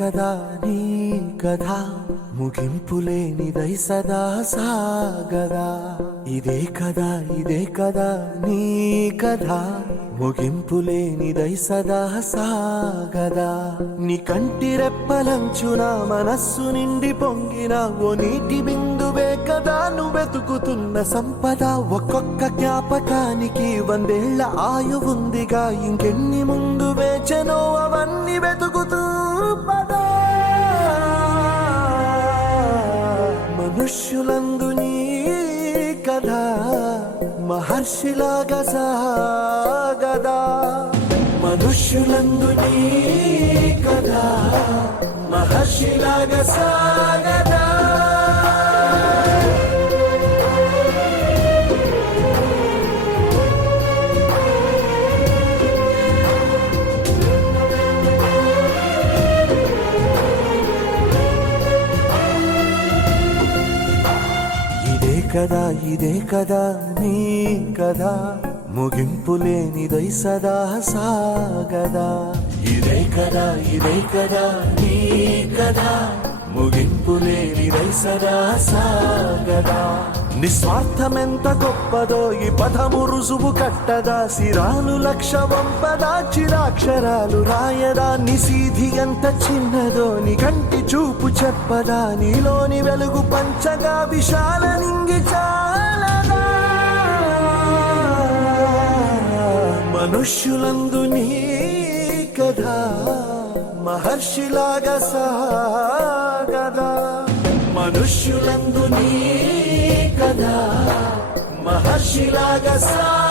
కదా నీ కథ ముగింపులేనిదై సదా సాగదా. ఇదే కదా నీ కథ ముగింపులేనిదై సదా సాగదా. నీ కంటి రెప్పలంచున మనస్సు నిండి పొంగిన ఓ నీటి బిందువే కదా నువ్వెతుకుతున్న సంపద. ఒక్కొక్క జ్ఞాపకానికి 100 ఏళ్ల ఆయువుందిగా, ఇంకెన్ని ముందు వేచనో అవన్నీ వెతుకుతూ పదా. మనుష్యులందు నీ కథ మహర్షిలాగా సాగదా. మనుష్యులందు నీ కథ మహర్షిలాగా సాగదా. ఇదే కదా నీ కథ ముగింపులేనిదై సదా సాగదా. ఇదే కదా నీ కథ ముగింపులేనిదై సదా సాగదా. నిస్వార్థమెంత గొప్పదో ఈ పదము రుజువు కట్టదా. సిరాలు 1,00,000 వంపదా, చిరాక్షరాలు రాయదా. నిశీధి ఎంత చిన్నదో నీ కంటి చూపు చెప్పదా. నీలోని వెలుగు పంచగా విశాల నింగి చాలదా. మనుష్యులందు నీ కథ మహర్షిలాగా సాగదా. మనుష్యులందు నీ కథ మహర్షిలాగా సాగదా.